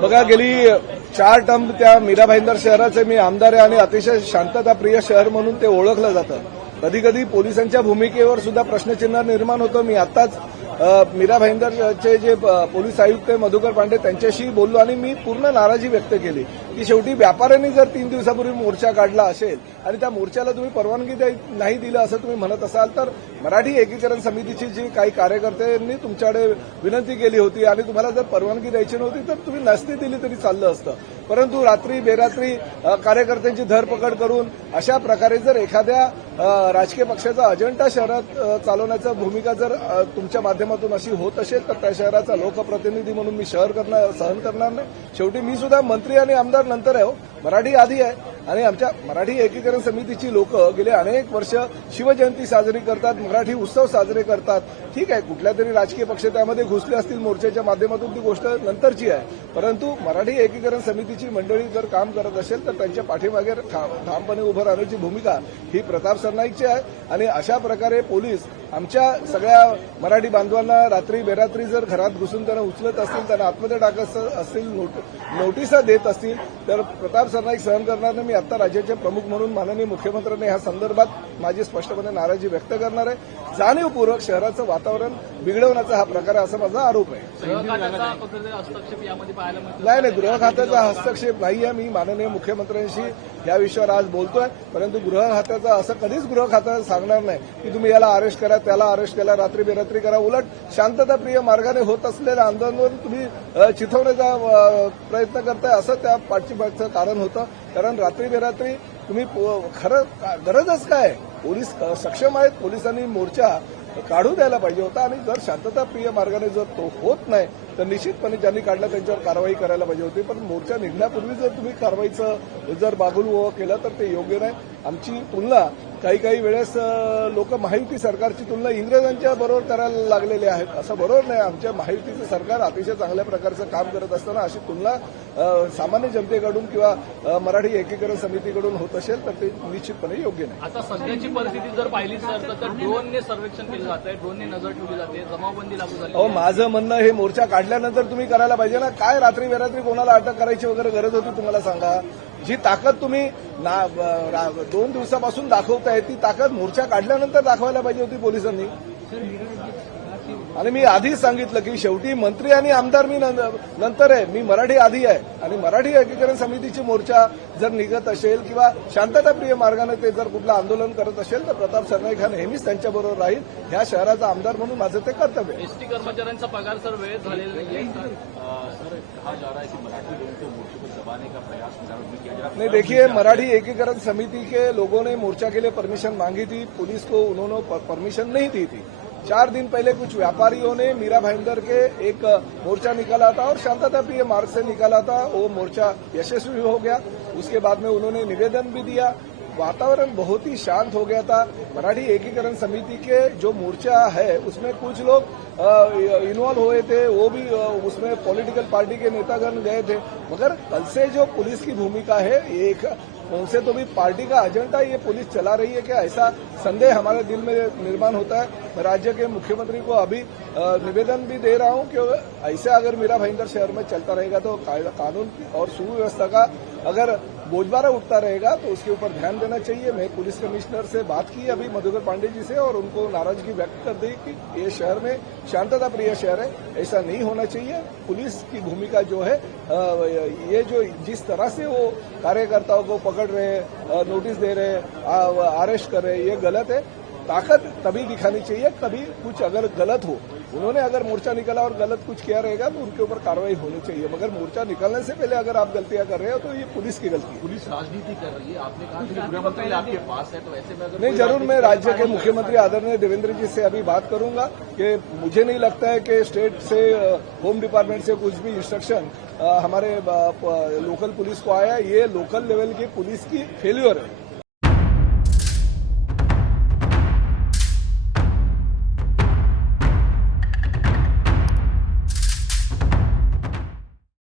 बघा. गेली चार टर्म त्या मीरा भाईंदर शहराचे मी आमदार आहे आणि अतिशय शांतताप्रिय शहर म्हणून ते ओळखलं जातं कधी कधी पोलिसांच्या भूमिकेवर सुद्धा प्रश्नचिन्ह निर्माण होतं मी आताच मीरा भाईंदरचे जे पोलीस आयुक्त मधुकर पांडे त्यांच्याशी बोललो आणि मी पूर्ण नाराजी व्यक्त केली की शेवटी व्यापाऱ्यांनी जर तीन दिवसापूर्वी मोर्चा काढला असेल आणि त्या मोर्चाला तुम्ही परवानगी द्याय- नाही दिलं असं तुम्ही म्हणत असाल तर मराठी एकीकरण समितीची जी काही कार्यकर्त्यांनी तुमच्याकडे विनंती केली होती आणि तुम्हाला जर परवानगी द्यायची नव्हती तर तुम्ही नसती दिली तरी चाललं असतं. परंतु रात्री बेरात्री कार्यकर्त्यांची धरपकड करून अशा प्रकारे जर एखाद्या राजकीय पक्षाचा अजेंडा शहरात चालवण्याचा भूमिका जर तुमच्या माध्यमात माध्यमातून अशी होत असेल तर त्या शहराचा लोकप्रतिनिधी म्हणून मी शहर करणार सहन करणार नाही शेवटी मी सुद्धा मंत्री आणि आमदार नंतर आहे हो. मराठी आधी आहे आणि आमच्या मराठी एकीकरण समितीची लोक गेले अनेक वर्ष शिवजयंती साजरी करतात मराठी उत्सव साजरे करतात. ठीक आहे कुठल्या तरी राजकीय पक्ष त्यामध्ये घुसले असतील मोर्चाच्या माध्यमातून ती गोष्ट नंतरची आहे. परंतु मराठी एकीकरण समितीची मंडळी जर काम करत असेल तर त्यांच्या पाठीमागे ठामपणे उभं राहण्याची भूमिका ही प्रताप सरनाईकची आहे. आणि अशा प्रकारे पोलीस आमच्या सगळ्या मराठी बांधवांना रात्री बेरात्री जर घरात घुसून त्यांना उचलत असतील त्यांना आत्महत्या टाकत असतील नोट- नोटिसा देत असतील तर प्रताप सरनाईक सहन करणार नाही. मी आता राज्याचे प्रमुख म्हणून माननीय मुख्यमंत्र्यांनी ह्या संदर्भात माझी स्पष्टपणे नाराजी व्यक्त करणार आहे. जाणीवपूर्वक शहराचं वातावरण बिघडवण्याचा हा प्रकार आहे असा माझा आरोप आहे. नाही नाही गृह खात्याचा हस्तक्षेप नाही आहे मी माननीय मुख्यमंत्र्यांशी या विषयावर आज बोलतोय. परंतु गृह खात्याचा असं कधीच गृह खातं सांगणार नाही की तुम्ही याला अरेस्ट करा त्याला अरेस्ट करा रात्री बेरात्री करा. उलट शांतताप्रिय मार्गाने होत असलेल्या आंदोलनावर तुम्ही चिथवण्याचा प्रयत्न करताय असं त्या पाठीमागचं कारण होतं कारण रात्री बेरात्री तुम्ही पो- खरं गरजच काय? पोलीस सक्षम आहेत. पोलिसांनी मोर्चा काढू द्यायला पाहिजे होता. आणि जर शांतताप्रिय मार्गाने जर तो होत नाही तर निश्चितपणे ज्यांनी काढला त्यांच्यावर कारवाई करायला पाहिजे होती. पण मोर्चा निघण्यापूर्वी जर तुम्ही कारवाईचं जर बागुल केलं तर ते योग्य नाही. आमची तुलना काही काही वेळेस लोक महायुती सरकारची तुलना इंग्रजांच्या बरोबर करायला लागलेले आहेत. असं बरोबर नाही. आमच्या महायुतीचं सरकार अतिशय चांगल्या प्रकारचं काम करत असताना अशी तुलना सामान्य जनतेकडून किंवा मराठी एकीकरण समितीकडून होत असेल तर ते निश्चितपणे योग्य नाही. आता सध्याची परिस्थिती जर पाहिली सर तर ड्रोनने सर्वेक्षण केलं जात आहे ड्रोनने नजर ठेवली जाते जमावबंदी लागू झाली अहो. माझं म्हणणं हे मोर्चा काढल्यानंतर तुम्ही करायला पाहिजे ना. काय रात्री बेरात्री कोणाला अटक करायची वगैरे गरज होती तुम्हाला सांगा? जी ताकद तुम्ही दोन दिवसापासून दाखवताय ती ताकद मोर्चा काढल्यानंतर दाखवायला पाहिजे होती पोलिसांनी. आणि मी आधीच सांगितलं की शेवटी मंत्री आणि आमदार मी नंतर आहे. मी मराठी आधी आहे. आणि मराठी एकीकरण समितीची मोर्चा जर निघत असेल किंवा शांतताप्रिय मार्गाने ते जर कुठलं आंदोलन करत असेल तर प्रताप सरनाईक हा नेहमीच त्यांच्याबरोबर राहील. ह्या शहराचा आमदार म्हणून माझं ते कर्तव्य आहे. एसटी कर्मचाऱ्यांचा पगार सर है है नहीं देखिए मराठी एकीकरण समिति के लोगों ने मोर्चा के लिए परमिशन मांगी थी. पुलिस को उन्होंने पर- परमिशन नहीं दी थी. चार दिन पहले कुछ व्यापारियों ने मीरा भाईंदर के एक मोर्चा निकाला था और शांतताप्रिय मार्ग से निकाला था। वो मोर्चा यशस्वी हो गया। उसके बाद में उन्होंने निवेदन भी दिया। वातावरण बहुत ही शांत हो गया था। मराठी एकीकरण समिति के जो मोर्चा है, उसमें कुछ लोग इन्वॉल्व हुए थे। वो भी उसमें पॉलिटिकल पार्टी के नेतागण गए थे। मगर कल से जो पुलिस की भूमिका है एक उनसे तो भी पार्टी का एजेंडा ये पुलिस चला रही है क्या ऐसा संदेह हमारे दिल में निर्माण होता है। मैं राज्य के मुख्यमंत्री को अभी निवेदन भी दे रहा हूँ कि ऐसे अगर मेरा भाईंदर शहर में चलता रहेगा तो कानून और सुव्यवस्था का अगर बोझबारा उठता रहेगा तो उसके ऊपर ध्यान देना चाहिए। मैं पुलिस कमिश्नर से बात की अभी मधुकर पांडे जी से और उनको नाराज़गी व्यक्त कर दी कि ये शहर में शांतता प्रिय शहर है, ऐसा नहीं होना चाहिए। पुलिस की भूमिका जो है ये जो जिस तरह से वो कार्यकर्ताओं को पकड़ रहे हैं नोटिस दे रहे हैं अरेस्ट कर रहे हैं ये गलत है। ताकत तभी दिखानी चाहिए कभी कुछ अगर गलत हो। उन्होंने अगर मोर्चा निकाला और गलत कुछ किया रहेगा तो उनके ऊपर कार्रवाई होनी चाहिए। मगर मोर्चा निकलने से पहले अगर आप गलतियाँ कर रहे हो तो ये पुलिस की गलती है। पुलिस राजनीति कर रही है। आपने कहा कि गृह आपके पास है तो ऐसे में नहीं ज़रूर मैं राज्य के मुख्यमंत्री आदरणीय देवेंद्र जी से अभी बात करूँगा कि मुझे नहीं लगता है कि स्टेट से होम डिपार्टमेंट से कुछ भी इंस्ट्रक्शन हमारे लोकल पुलिस को आया ये लोकल लेवल की पुलिस की फेल्यूर है।